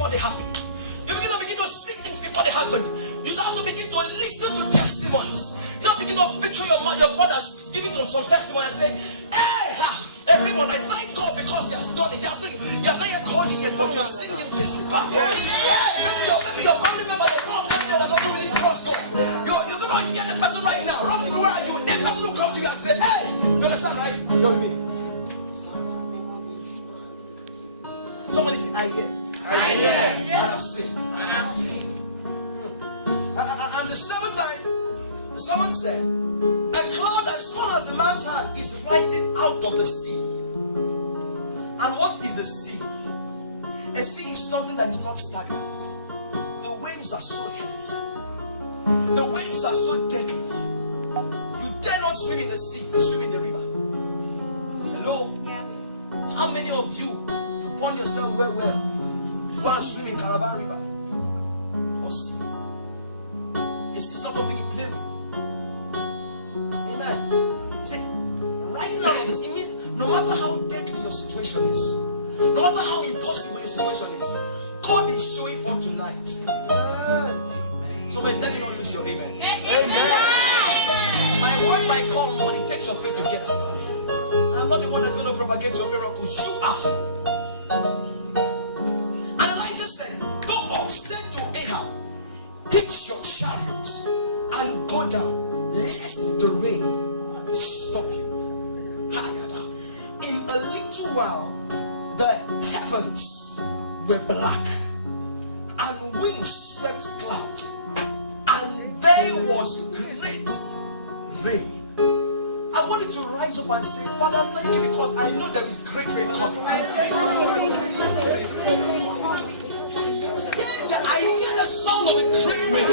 before they happen. You begin to see things before they happen. You have to begin to listen to testimonies. You have to begin to picture your father giving to some testimony and say, hey, Raymond, I thank God because he has done it. He has not yet called you yet, but you're seeing him testify. Maybe your family member, the one that don't really trust God. You're going to hear the person right now. Run to me, where are you? The person will come to you and say, hey, you understand, right? Don't me. Somebody say, I hear. I hear. And I've seen. And the seventh time, the servant said, a cloud as small as a man's hand is rising out of the sea. And what is a sea? A sea is something that is not stagnant. The waves are so heavy. The waves are so deadly. You dare not swim in the sea, you swim in the river. Hello? How many of you burn yourself well? Go and swim in Calabar River or sea. It's not something you play with. Amen. See, rising out of this, it means no matter how deadly your situation is, no matter how impossible your situation is, God is showing for tonight. So let me not lose your amen. Amen. My word might come when it takes your faith to get it. I'm not the one that's going to propagate your miracles. You are. And Elijah said, go up, said to Ahab, hitch your chariot and go down, lest the rain stop you. In a little while, the heavens were black, and wind swept cloud, and there was great rain. I wanted to rise up and say, Father, thank you because I know there is great rain coming. Saying that I hear the sound of a great rain.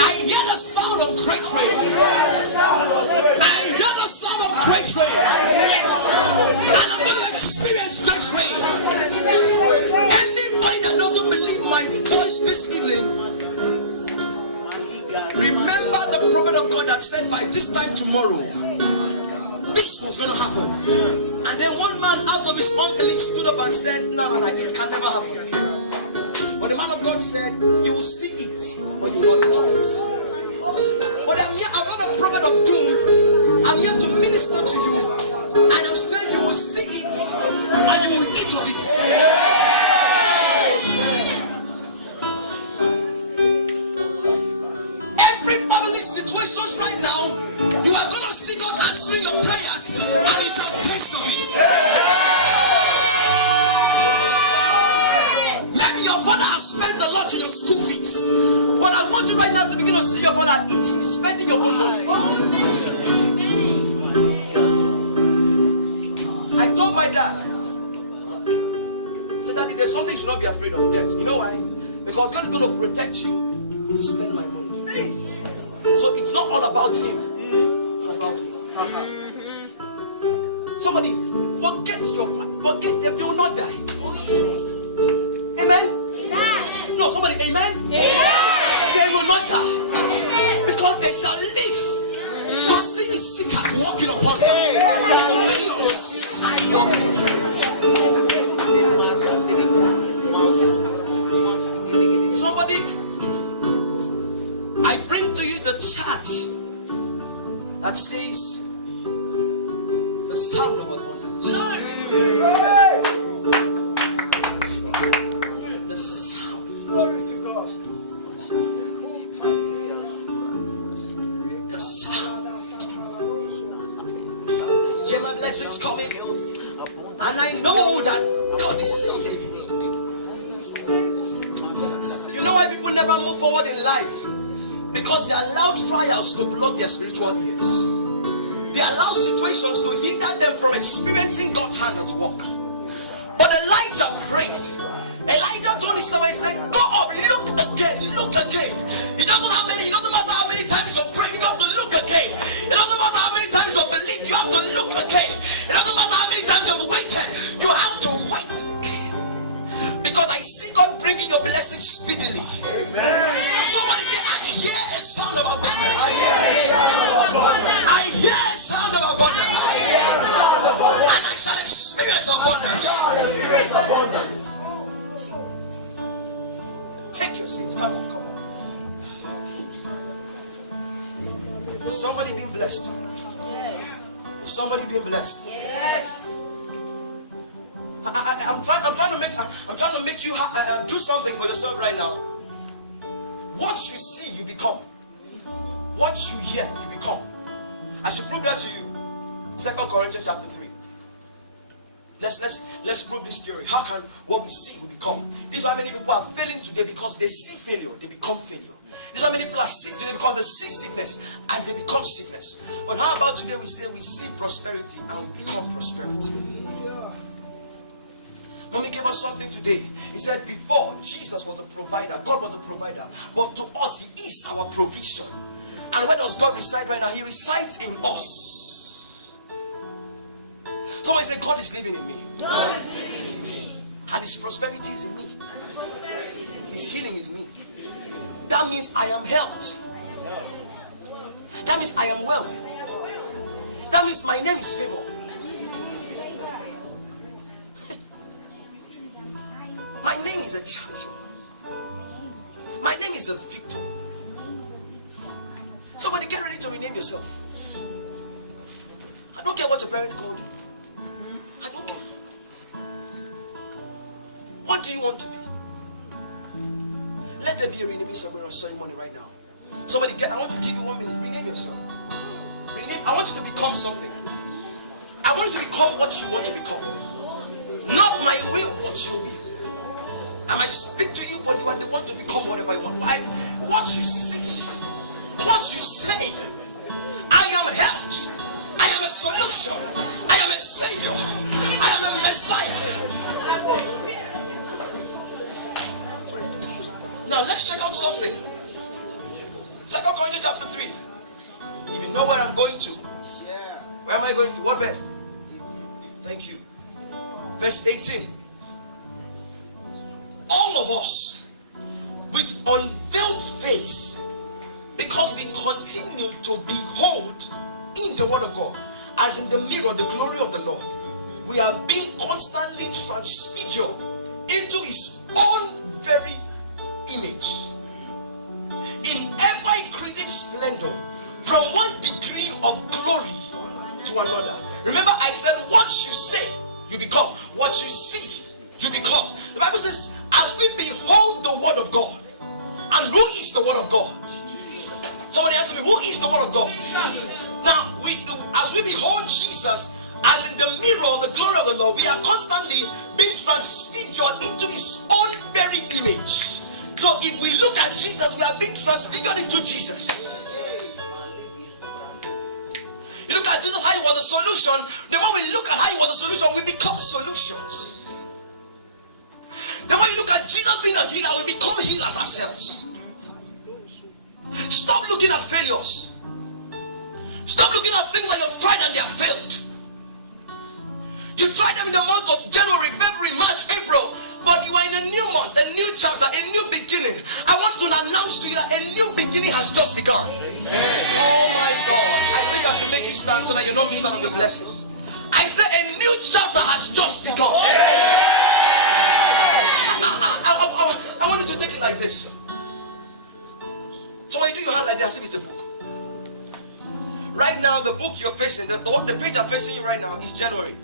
I hear the sound of great rain. I hear the sound of great rain. And I'm going to experience great rain. Anybody that doesn't believe my voice this evening, remember the prophet of God that said by this time tomorrow, this was going to happen. And then one man out of his unbelief stood up and said, no, it can never happen. But the man of God said, you will see it when you walk into it. But I'm not a prophet of doom. I'm here to minister to you. And I'm saying you will see it and you will eat of it. Every family situation right now, you are going to see God answering your prayers and you shall taste of it. Maybe your father has spent a lot on your school fees, but I want you right now to begin to see your father eating, spending your own money. I told my dad, I said, Daddy, there's something you should not be afraid of, death. You know why? Because God is going to protect you to spend my money. So it's not all about him. It's about me. Somebody, forget them. You will not die. Amen? No, somebody, amen? They will not die. Because they shall live. You see Nsikak walking upon them. Somebody, I bring to you the charge that says the sound of abundance. The sound. The sound. Yeah, my blessings coming. And I know that God is something. You know why people never move forward in life? Because they allowed trials to block their spiritual ears. They allow situations to hinder them from experiencing God's hand at work. But Elijah prayed. Elijah told his servant, he said, go up, look again, look again. It doesn't matter how many times you pray, you have to look again. It doesn't matter how many times you believe, you have to look again. It doesn't matter how many times you've waited, you have to wait again. Because I see God bringing your blessings speedily. Amen. Somebody say, I hear a sound of abundance. I hear a sound of abundance. I hear a sound of abundance. I hear a sound of abundance. And I shall experience abundance. I shall experience abundance. Somebody being blessed. Yes. I'm trying to make you do something for yourself right now. What you see, you become. What you hear, you become. I should prove that to you. 2 Corinthians chapter 3. Let's prove this theory. How can what we see we become? This is why many people are failing today, because they see failure, they become failure. This is why many people are sick today, because they see sickness and they become sickness. But how about today we say we see prosperity and we become prosperity? When he gave us something today, he said before Jesus was a provider, God was a provider, but to us he is our provision. And where does God reside right now? He resides in us. Someone say, God is living in me. God is living in me. And his prosperity is in me. His healing is in me. That means I am health. That means I am wealth. That means my name is favor. My name is a champion. My name is a victor. Somebody get ready to rename yourself. I don't care what your parents called you. I don't care. What do you want to be? Let there be a renaming ceremony right now. Somebody I want to give you 1 minute. Rename yourself. I want you to become something. I want you to become what you want to become. Not my will, but your will. I might speak to you, but you are the one to become whatever you want. What you see, what you say. I am help. I am a solution. I am a savior. I am a messiah. Now let's check out something. 2 Corinthians chapter 3. If you know where I'm going to, where am I going to? What verse? Thank you. Verse 18. All of us, with unveiled face, because we continue to behold in the word of God, as in the mirror, the glory of the Lord, we are being constantly transfigured into his own very image, in ever-increasing splendor, from one degree of glory to another. Remember, I said, what you say, you become. What you see, you become. The Bible says, as we behold the word of God. And who is the word of God? Somebody answer me, who is the word of God? Now, as we behold Jesus, as in the mirror of the glory of the Lord, we are constantly being transfigured into his own very image. So if we look at Jesus, we are being transfigured into Jesus. You look at Jesus, how he was a solution. The more we look at how he was a solution, we become solutions. The more you look at Jesus being a healer, we become healers ourselves. Stop looking at failures. Stop looking at things that you've tried and they have failed. You tried them in the month of January, February, March, April, but you are in a new month, a new chapter, a new beginning. I want to announce to you that a new beginning has just begun. Amen. Oh my God. I think I should make you stand so that you don't miss out on the blessings. I said a new chapter has just begun. Amen. I want you to take it like this. So when you do your hand like that, as if it's a book. Right now, the book you're facing, the page you're facing you right now is January.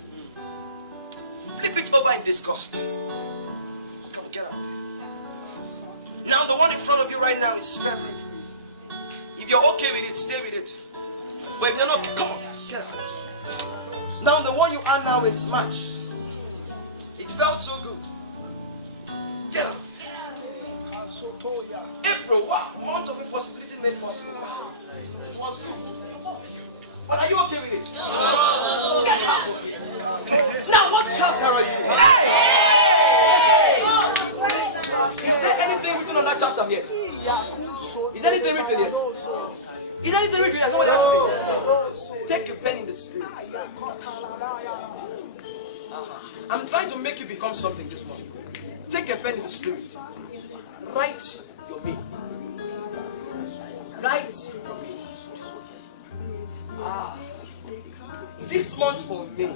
Flip it over in disgust. Come, get out of here. Now, the one in front of you right now is February. If you're okay with it, stay with it. But if you're not, come on, get out. Now, the one you are now is March. It felt so good. Get out. April, wow, month of impossibility made possible. Wow, it was good. But are you okay with it? No. Get out. Now, what chapter are you in? Is there anything written on that chapter yet? Is anything written yet? Is anything written yet? Somebody ask me. Take a pen in the spirit. I'm trying to make you become something this morning. Take a pen in the spirit. Write your name. Write your name. This month of May,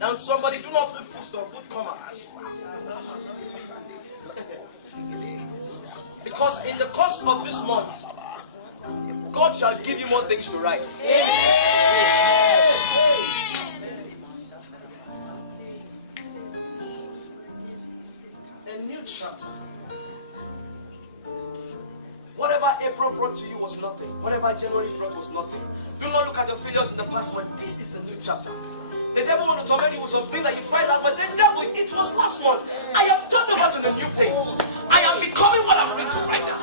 now And somebody, do not put full stop, put comma. Because in the course of this month, God shall give you more things to write. A new chapter. Whatever April brought to you was nothing. Whatever January brought was nothing. Do not look at your failures in the past month. This is a new chapter. The devil want to torment you with something that you tried last month. Say, devil, it was last month. I have turned over to the new page. I am becoming what I'm written right now.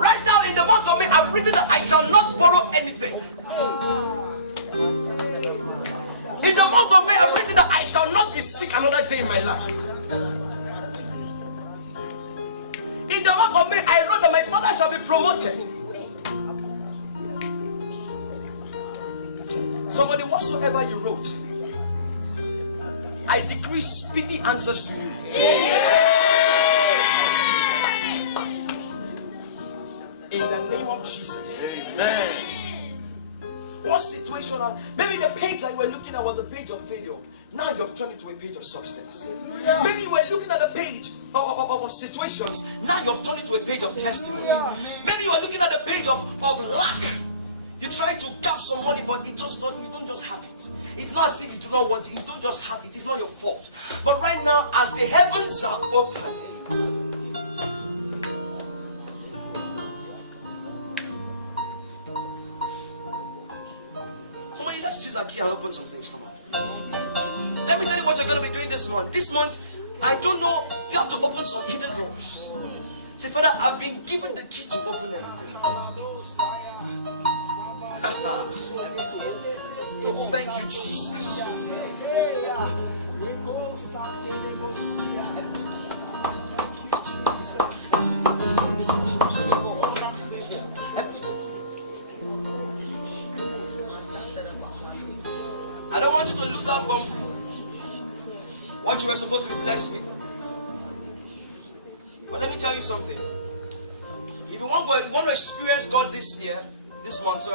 Right now, in the month of May, I've written that I shall not borrow anything. In the month of May, I've written that I shall not be sick another day in my life. In the month of May, I wrote that my father shall be promoted. Somebody, whatsoever you wrote, I decree speedy answers to you. In the name of Jesus. Amen. What situation? Maybe the page that you were looking at was the page of failure. Now you've turned it to a page of substance. Maybe you were looking at a page of situations. Now you've turned it to a page of testimony. Maybe you were looking at a page of lack. You try to gap some money, but you don't just have it. It's not as if you do not want it. You don't just have it. It's not your fault. But right now, as the heavens are open, somebody, let's use our key and open some things for me. Let me tell you what you're going to be doing this month. This month, I don't know, you have to open some hidden doors. Say, Father, I've been given the key to open everything. Oh, thank you, Jesus. I don't want you to lose out from what you were supposed to be blessed with. But let me tell you something. If you want to experience God this month,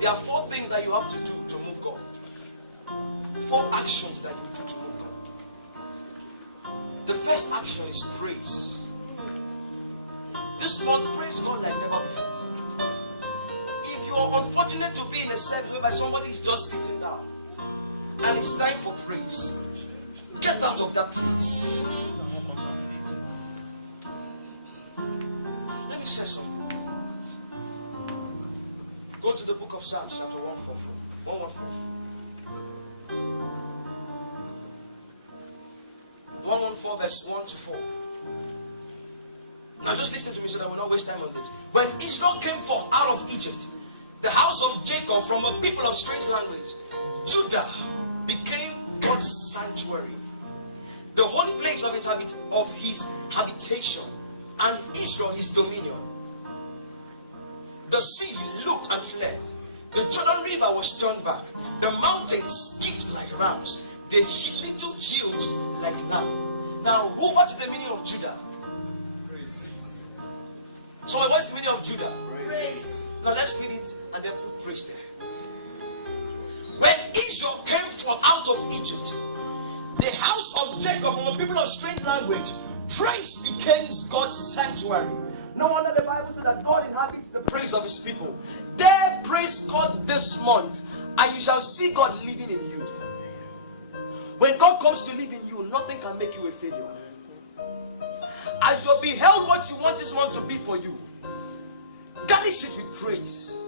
there are 4 things that you have to do to move God. 4 actions that you do to move God. The first action is praise. This month, praise God like never before. If you are unfortunate to be in a service whereby somebody is just sitting down and it's time for praise, get out of that place. Let me say something. Go to the book of Psalms, chapter 114. 114, verse 1 to 4. Now just listen to me so that we'll not waste time on this. When Israel came forth out of Egypt, the house of Jacob from a people of strange language, Judah became God's sanctuary, the holy place of his habitation, and Israel his dominion. The sea looked and fled. The Jordan River was turned back. The mountains skipped like rams. The little hills like lamb. Now, what's the meaning of Judah? Praise. So, what's the meaning of Judah? Praise. Now, let's read it and then put praise there. When Israel came forth out of Egypt, the house of Jacob from a people of strange language, praise became God's sanctuary. No wonder the Bible says that God inhabits the praise of his people. There, praise God this month, and you shall see God living in you. When God comes to live in you, nothing can make you a failure. As you beheld what you want this month to be for you, garnish it with praise.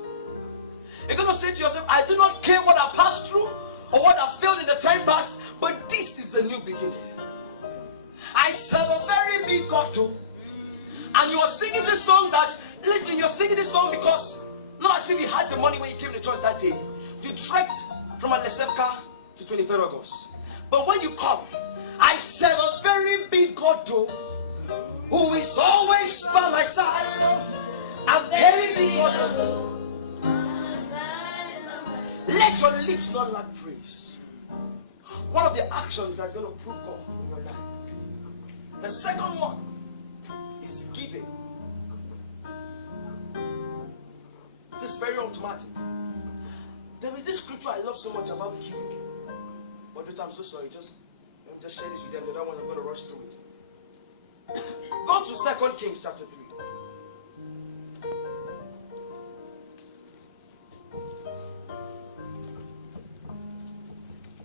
You're going to say to yourself, I do not care what I passed through or what I failed in the time past, but this is a new beginning. I serve a very big God too. And you are singing this song listen, you're singing this song because, not as if you had the money when you came to church that day. You trekked from Alesevka to 23rd August. But when you come, I serve a very big God too, who is always by my side. A very big God. Let your lips not lack praise. One of the actions that's going to prove God in your life. The second one is giving. It is very automatic. There is this scripture I love so much about giving. But I'm so sorry, just share this with them. The other ones I'm going to rush through it. Go to 2 Kings chapter 3.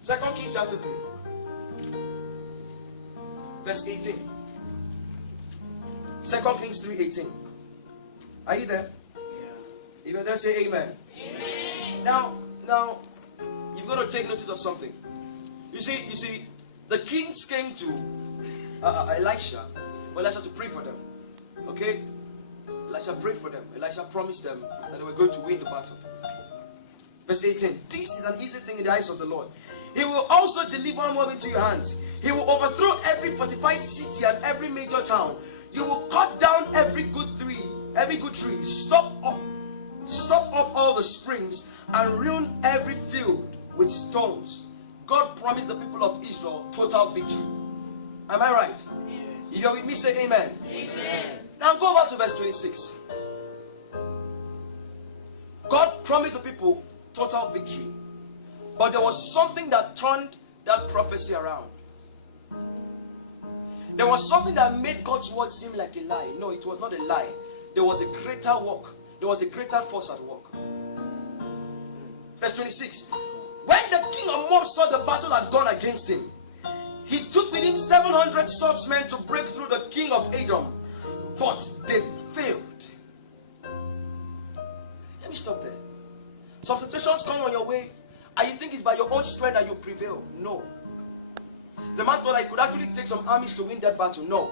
2 Kings chapter 3. Verse 18. 2 Kings 3:18. Are you there? Yeah. If you're there, say amen. Amen. Now, you've got to take notice of something. You see, the kings came to Elisha to pray for them. Okay? Elisha prayed for them. Elisha promised them that they were going to win the battle. Verse 18. This is an easy thing in the eyes of the Lord. He will also deliver Moab into your hands. He will overthrow every fortified city and every major town. You will cut down every good tree, stop up all the springs, and ruin every field with stones. God promised the people of Israel total victory. Am I right? Yes. If you're with me, say amen. Amen. Now go over to verse 26. God promised the people total victory. But there was something that turned that prophecy around. There was something that made God's word seem like a lie. No, it was not a lie. There was a greater work. There was a greater force at work. Verse 26. When the king of Moab saw the battle had gone against him, he took with him 700 swordsmen to break through the king of Edom. But they failed. Let me stop there. Some situations come on your way, and you think it's by your own strength that you prevail. No. The man thought I could actually take some armies to win that battle. No.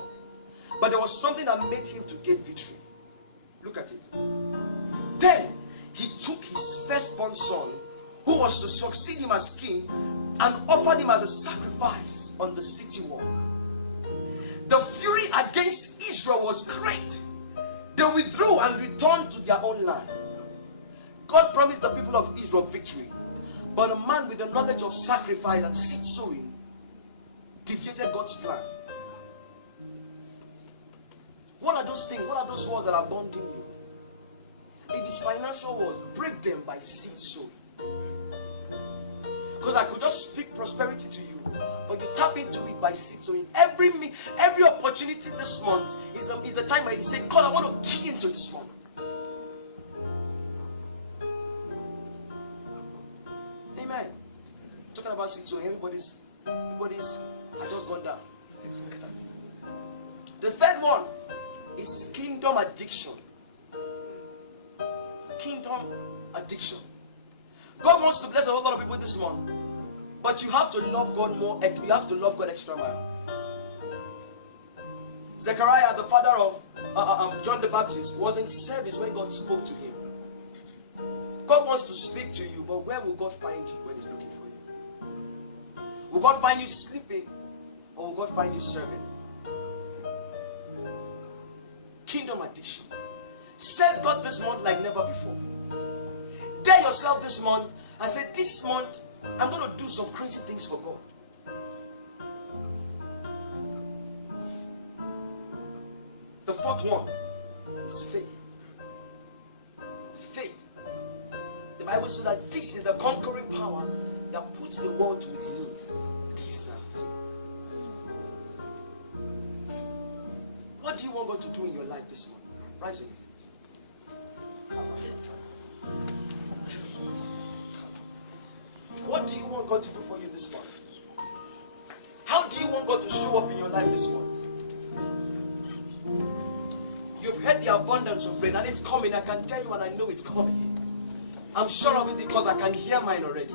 But there was something that made him to get victory. Look at it. Then he took his firstborn son, who was to succeed him as king, and offered him as a sacrifice on the city wall. The fury against Israel was great. They withdrew and returned to their own land. God promised the people of Israel victory. But a man with the knowledge of sacrifice and seed sowing deviated God's plan. What are those things? What are those words that are bonding you? If it's financial words, break them by seed sowing. Because I could just speak prosperity to you, but you tap into it by seed sowing. Every opportunity this month is a time where you say, God, I want to key into this month. Amen. Talking about seed sowing, everybody's has just gone down. The third one is kingdom addiction. Kingdom addiction. God wants to bless a whole lot of people this month, but you have to love God more. You have to love God extra mile. Zechariah, the father of John the Baptist, was in service when God spoke to him. God wants to speak to you, but where will God find you when He's looking for you? Will God find you sleeping, or will God find you serving? Kingdom addiction. Serve God this month like never before. Dare yourself this month and say, this month I'm going to do some crazy things for God. The fourth one is faith. Faith. The Bible says that this is the conquering power that puts the world to its knees. This is our faith. What do you want God to do in your life this month? Rise on your feet. What do you want God to do for you this month? How do you want God to show up in your life this month? You've heard the abundance of rain and it's coming. I can tell you and I know it's coming. I'm sure of it because I can hear mine already.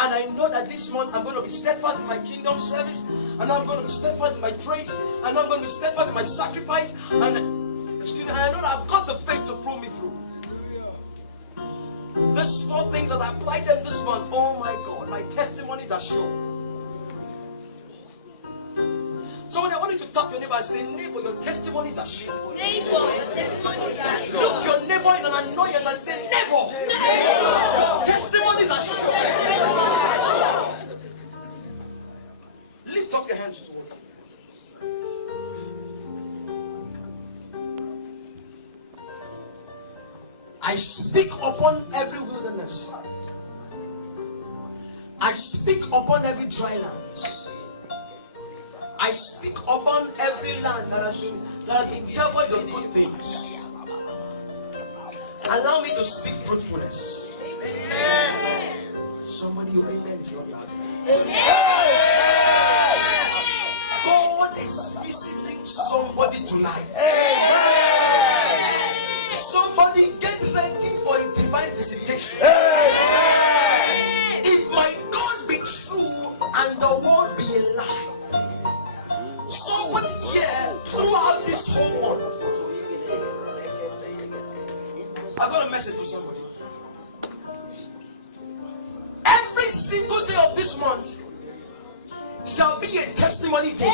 And I know that this month I'm going to be steadfast in my kingdom service, and I'm going to be steadfast in my praise, and I'm going to be steadfast in my sacrifice, and I know that I've got the faith to pull me through. These four things, as I apply them this month, oh my God, my testimonies are sure. So when I want you to tap your neighbor and say, neighbor, your testimonies are sure. Neighbor, your testimonies are sure. Look your neighbor in an annoyance and say, neighbor, your testimonies are sure. Lift up your hands towards him. I speak upon every wilderness. I speak upon every dry land. I speak upon every land that has been devoid of good things. Allow me to speak fruitfulness. Amen. Somebody, your amen is not loud. God is visiting somebody tonight. Somebody get ready for a divine visitation. If my God be true and the word be a lie, somebody here throughout this whole month, I got a message for somebody. Every single day of this month shall be a testimony day.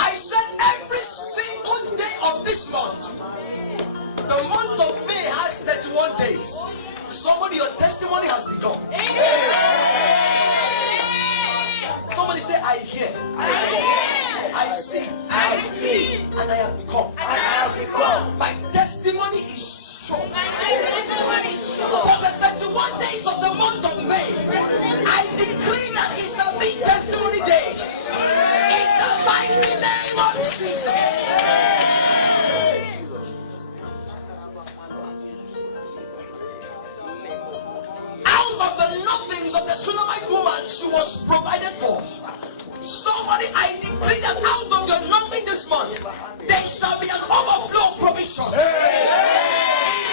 I said every single day of this month. The month of May has 31 days. Somebody, your testimony has begun. Somebody say, I hear. I see. And I have become. My testimony is sure. For the 31 days of the month of May, I decree that it shall be testimony days. In the mighty name of Jesus. Out of the nothings of the Shunammite woman, she was provided for. Somebody, I decree that out of your nothing this month, there shall be an overflow of provisions. In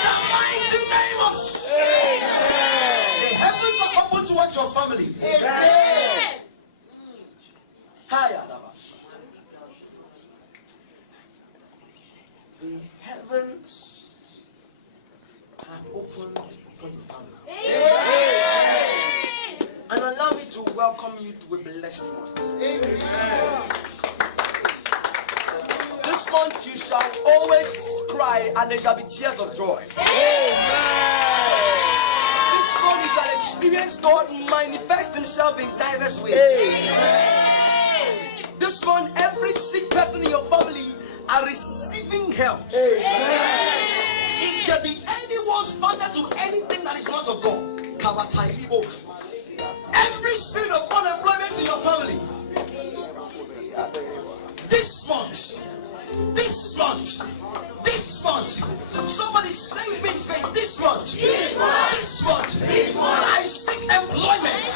the mighty name of Jesus. The heavens are open towards your family. Amen. The heavens are opened for your family. Amen. And allow me to welcome you to a blessed month. Amen. This month you shall always cry and there shall be tears of joy. Amen. This month you shall experience God manifest himself in diverse ways. Amen. This month every sick person in your family are receiving help. Amen. If there be anyone responded to anything that is not of God, every spirit of unemployment in your family, this month, somebody say with me in faith, this month, I speak employment.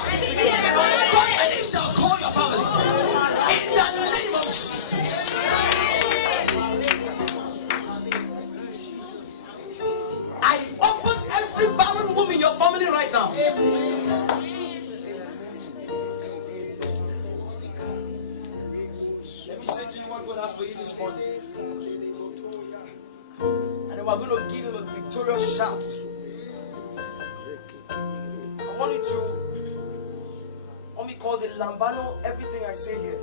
Company shall call your family in the name of Jesus. I open every barren womb in your family right now. Let me say to you what God has for you this morning. And then we're going to give him a victorious shout. I want you to me call it lambano everything I say here.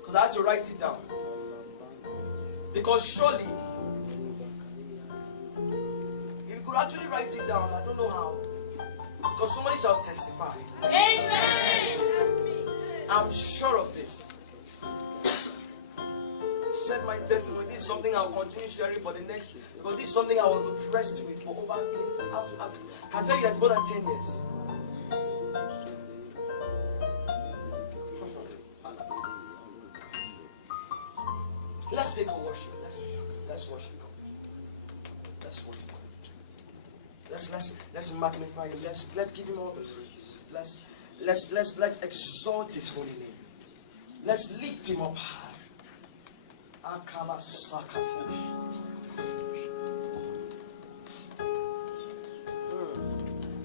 Because I had to write it down. Because surely, if you could actually write it down, I don't know how. Because somebody shall testify. Amen. I'm sure of this. Share my testimony. This is something I'll continue sharing for the next. Because this is something I was oppressed with for over. I can tell you that's more than 10 years. Let's take a worship. Let's worship God. Let's worship God. Let's magnify him. Let's give him all the praise. Let's exalt his holy name. Let's lift him up high.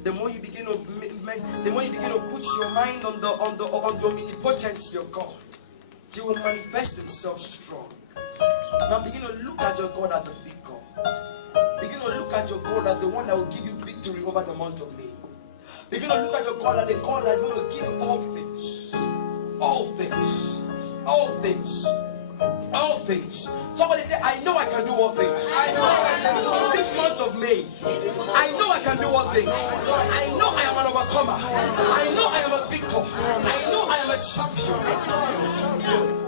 The more you begin to put your mind on the omnipotency of God, he will manifest himself strong. Now begin to look at your God as a big God. Begin to look at your God as the one that will give you victory over the month of May. Begin to look at your God as the God that is going to give you all things. All things. All things. All things. Somebody say, I know I can do all things. I know I can do all things. In this month of May, I know I can do all things. I know I am an overcomer. I know I am a victor. I know I am a champion.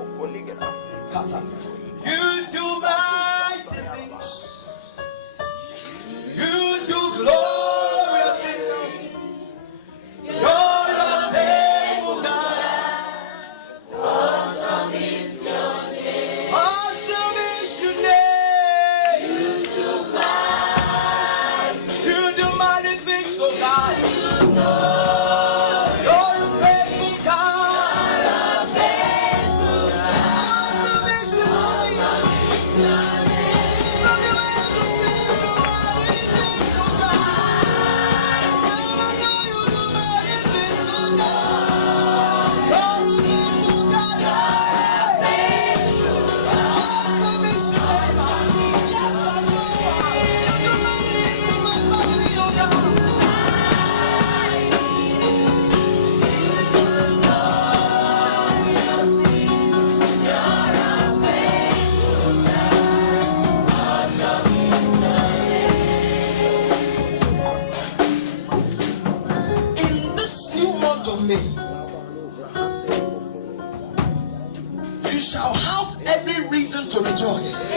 You shall have every reason to rejoice.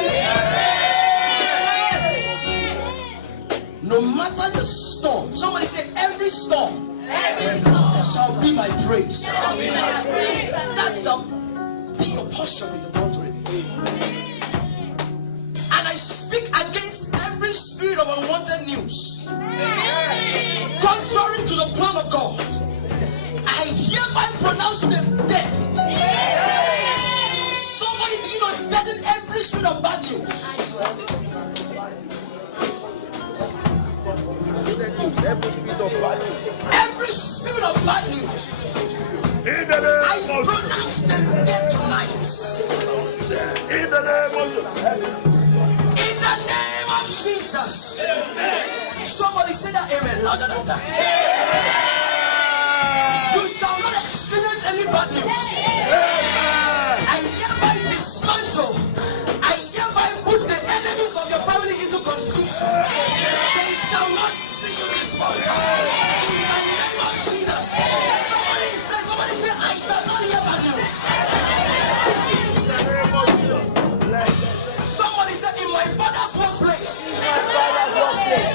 No matter the storm. Somebody say, every storm shall be my praise. That shall be your posture in the mountain. And I speak against every spirit of unwanted news. Contrary to the plan of God, I hereby pronounce them dead. Somebody begin to deaden every spirit of bad news. Every spirit of bad news. Every spirit of bad news. I pronounce them dead tonight. In the name of Jesus. Somebody say that amen louder than that. You shall not experience any bad news. I hereby dismantle. I hereby put the enemies of your family into confusion. They shall not see you this morning. In the name of Jesus. Somebody say, I shall not hear bad news. Somebody say, in my father's workplace,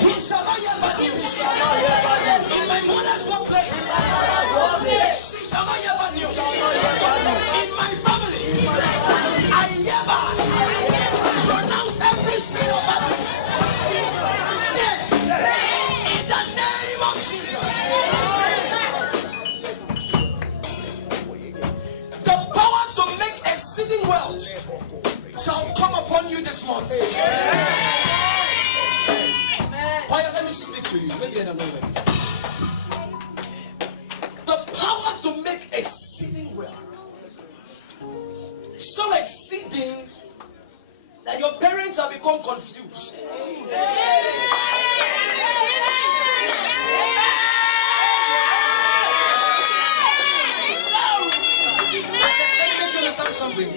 he shall not hear bad news. In my mother's workplace, she shall not hear bad news. In my family, I hereby pronounce every spirit of bad news. Yeah. In the name of Jesus. The power to make exceeding wealth shall come upon you this month. Why, let me speak to you. Maybe I don't know where. The power to make exceeding wealth. So exceeding that your parents have become confused. Let me make you understand something.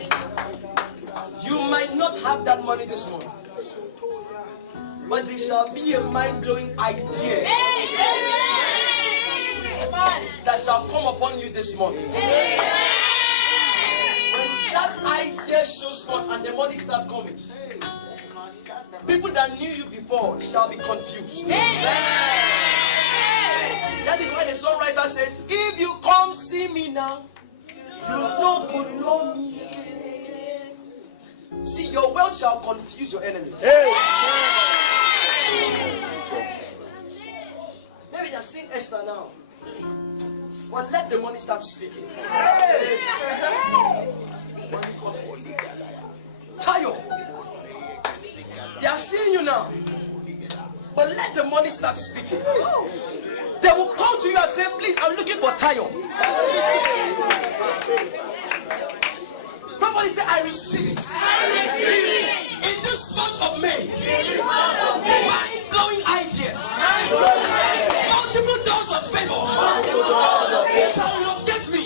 You might not have that money this month, but there shall be a mind-blowing idea that shall come upon you this month. When that idea shows forth and the money starts coming, people that knew you before shall be confused. That is why the songwriter says, if you come see me now, you no could know me again. See, your wealth shall confuse your enemies. Maybe they're seeing Esther now. Well, let the money start speaking. Tayo, they are seeing you now. But let the money start speaking. They will come to you and say, please, I'm looking for Tayo. Somebody say, I receive it. In this month of May, mind-blowing ideas, multiple doors of favor shall locate me.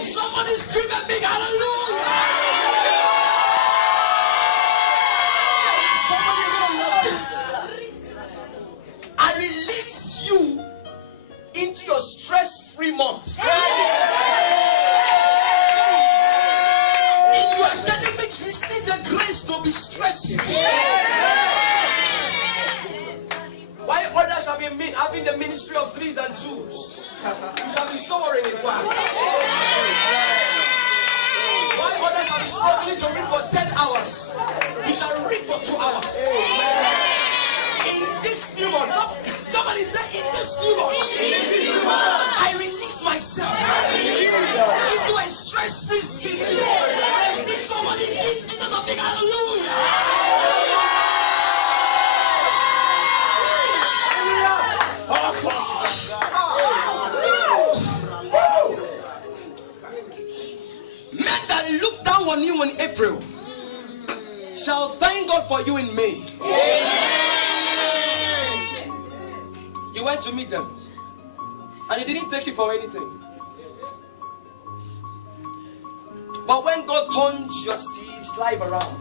Somebody scream a big hallelujah. Somebody, you're going to love this. I release you into your stress-free month. Receive the grace to be stress-free. Why others shall be having the ministry of 3s and 2s, you shall be soaring in one. Why others shall be struggling to read for 10 hours, you shall read for 2 hours. In this new month, somebody say, in this new month, I release myself into a stress-free season. Somebody give Jesus a big hallelujah. Men that look down on you in April shall thank God for you in May. You went to meet them and he didn't take you for anything. But when God turns your life around,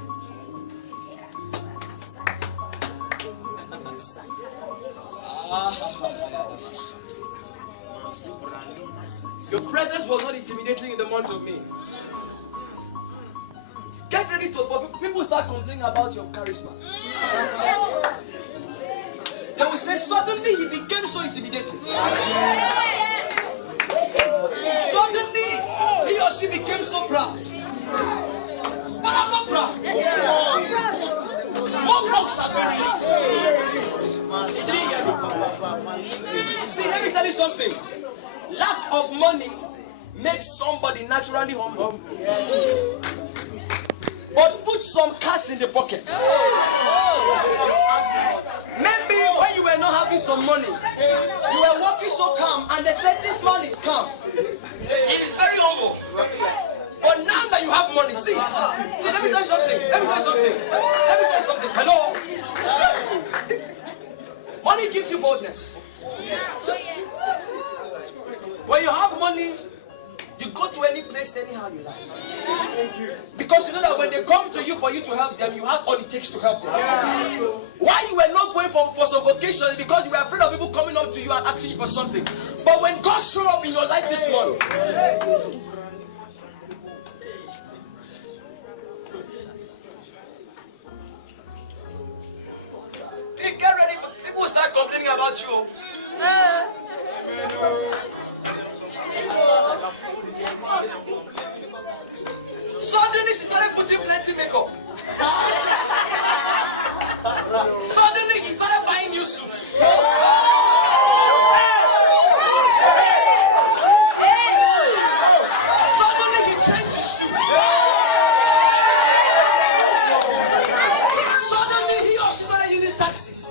your presence was not intimidating in the month of May. get ready for people start complaining about your charisma. They will say suddenly he became so intimidating. Suddenly he or she became so proud. But I'm not proud. More books have been released. You didn't hear me. See, let me tell you something. Lack of money makes somebody naturally humble. But put some cash in the pocket. Maybe when you were not having some money, you were walking so calm, and they said this man is calm. He is very humble. But now that you have money, see, let me tell you something. Hello? Money gives you boldness. When you have money, you go to any place anyhow you like. Because you know that when they come to you for you to help them, you have all it takes to help them. Why you were not going for some vacation is because you were afraid of people coming up to you and asking you for something. But when God showed up in your life this month, get ready for people will start complaining about you. Suddenly she started putting plenty makeup. Suddenly he started buying new suits. Suddenly he changed his shoe. Suddenly he or she started using taxis.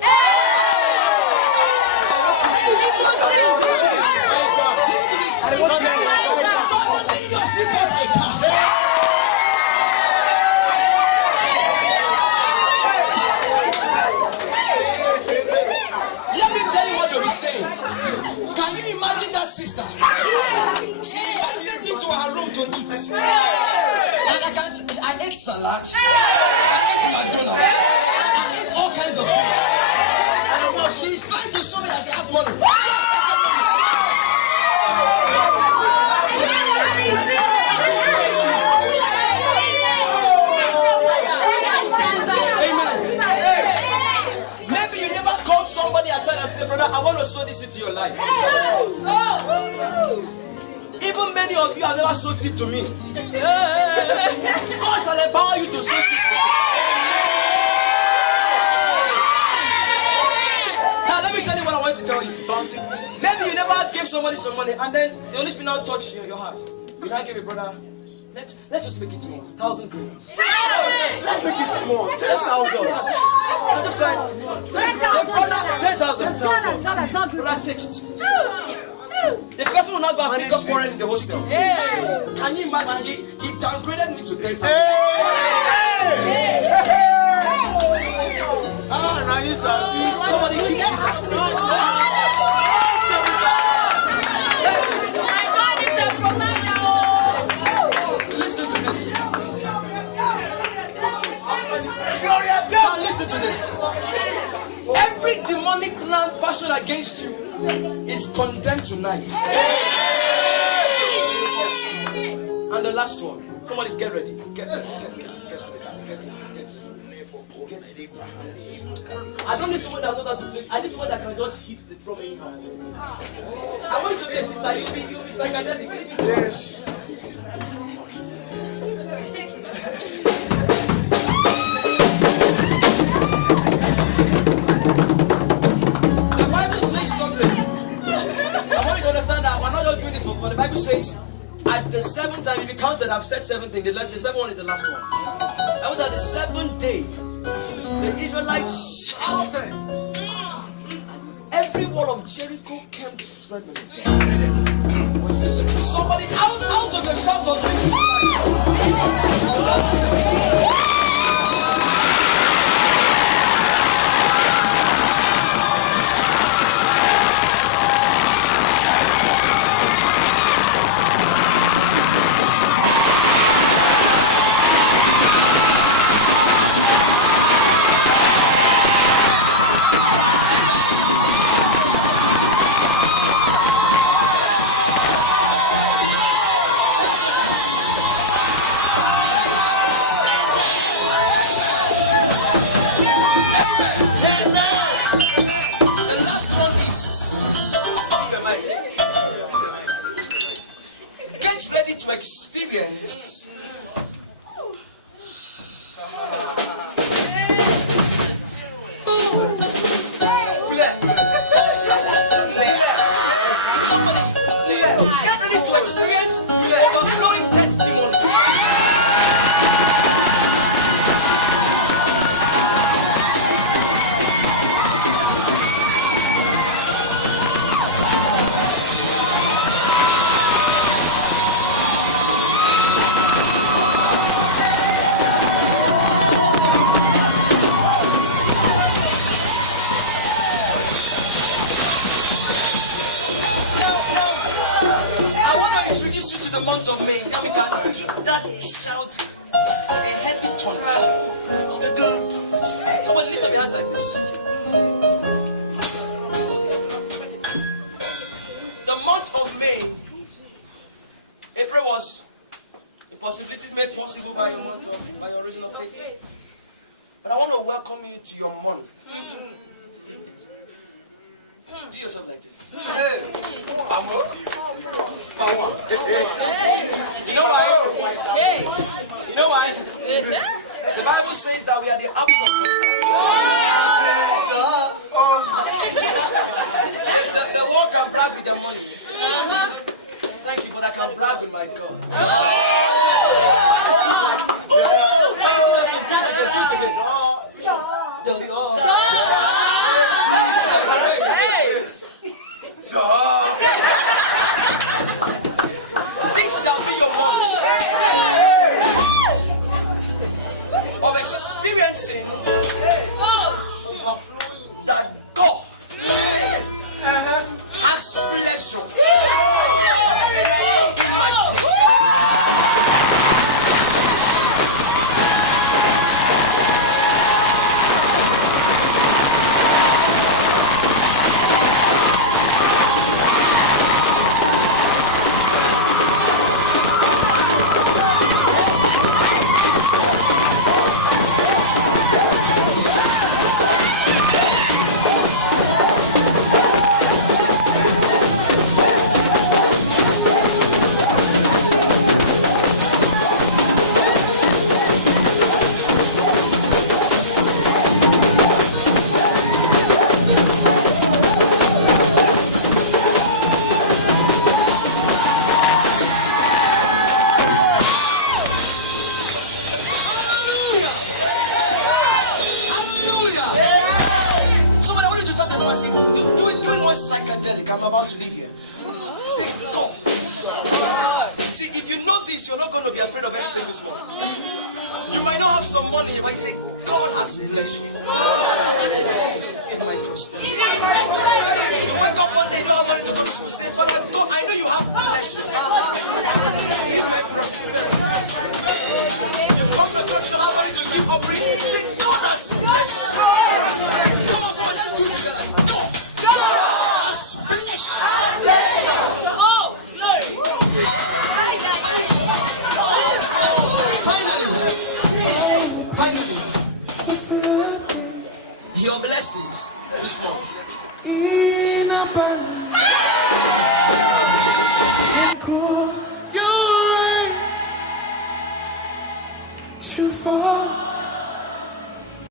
Suddenly he or she bought a car. Saying, can you imagine that sister? She invited me to her room to eat, and I ate salad, I ate McDonald's, I ate all kinds of things. She's trying to show me that she has money. Somebody outside and say, brother, I want to sow this into your life. Even many of you have never sowed seed to me. God shall empower you to sow seed. Now let me tell you what I want to tell you. Maybe you never gave somebody some money and then the Holy Spirit now touched your heart. You now give a brother, let's just make it small. 1,000 grams. Let's make it small. 10,000. Just try it. Brother, 10,000. Brother, take it. The person will not go and pick up foreign in the hostel. Can you imagine? He downgraded me to 10,000. Somebody give Jesus praise. Listen to this. Now listen to this. Every demonic plan fashioned against you is condemned tonight. And the last one. Somebody get ready. Get ready. I don't need someone that knows how to play. I need someone that can just hit the drum anyhow. I want to be a sister. You'll be psychedelic. Yes. The Bible says something. I want you to understand that we're not just doing this for fun. The Bible says at the seventh time, if you counted, I've said 7 things. The seventh one is the last one. That was at the 7th day. The Israelites shouted. Every wall of Jericho came trembling. Somebody out of the shout of victory. shouting, a heavy thunder. Somebody lift up your hands like this. The month of May, April was a possibility made possible by your original faith. But I want to welcome you to your month. Do yourself like this. You know why? You know why? The Bible says that we are the apple of God's eye. The world can brag with their money. Thank you, but I can brag with my God. This shall be your month of experiencing overflow that God has blessed you. I'm about to leave here. Say, God. See, if you know this, you're not going to be afraid of anything this morning. You might not have some money, you might say, God has blessed you. In my prosperity. You wake up one day, you don't have money to go to school. Say, Father, God, I know you have blessed you. In my prosperity. You come to church, you don't have money to give offering. Say, God has blessed you. Come on, so let's do it together. God. Your blessings this month in abundance and cause your rain to fall.